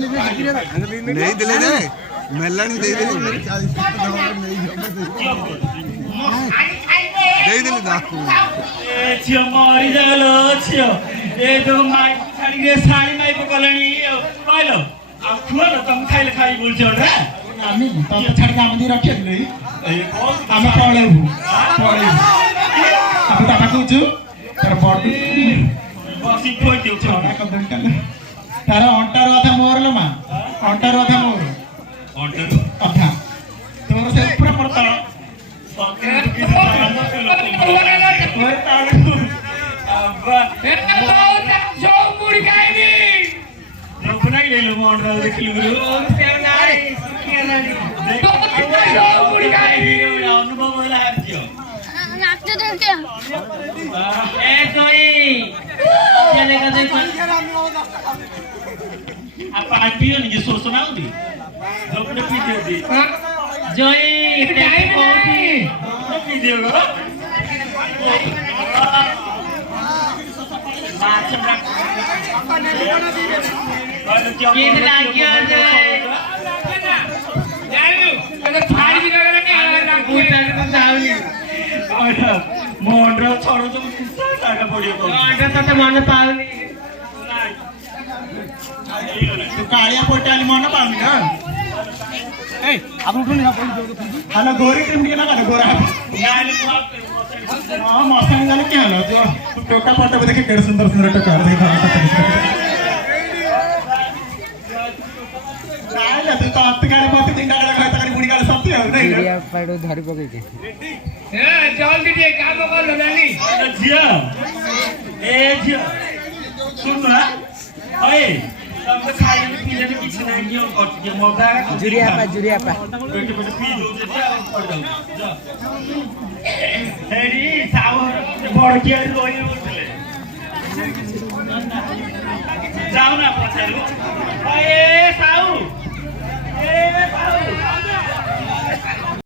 नहीं दिले दे मेला नहीं दे दिले दे दिले ना छियो मरी जालो छियो ए जो माई छाड़ी के साड़ी माई को कलनी पाइलो अब खुआ न तुम खाइले खाइ बोलछो रे आमी तो छाड़ के आमी रखे दिले आमी पळेबु अब ताका कुछु तर बॉडी बसी कोइ दिउ छ तार अंटार अथा मोर लो मा अंटार अथा मोर अंटार अथा तोर से पूरा पड़ता मोर ताड़ अब्बा जो मुड़ी खाइनी रखना ले लो अंटार देख लो से नाई देख जो मुड़ी खाइनी अनुभव होला हथियो नाचते देखते ए कोई चले का देख apa adio ni je sosona undi dokter video di joy dai kodi video go macam ये लगी और जानु अगर फाड़ी भी लगा नहीं आ उठा के दावनी और मोंड्रो छोड़ो तो सारा पड़ियो तो मोंड्रो तो मन पावनी तू कालिया पोटाली मन पाउनी ना ए अब उठुनी ना हाना गोरी टीम के ना का गोरा हां मसन गाले के हालो जो टोका पटा देखे केड़ सुंदर सुंदर टोका देखा काले तू तो अत गाले मत तीन गाले खाता करी बुढ़ी गाले सब है नहीं वीडियो पाडो धरी पके के ए जल्दी दे काम कर लो नानी जिया ए जिया सुन ना ओए तुम खाई में पीने में किसी नहीं किया और ये मौका जुरिया पा बेटे बेटे पी दो जैसे पड़ जाओ हेडी साव बड़ के रोई उठले जाओ ना पछाड़ू ए साऊ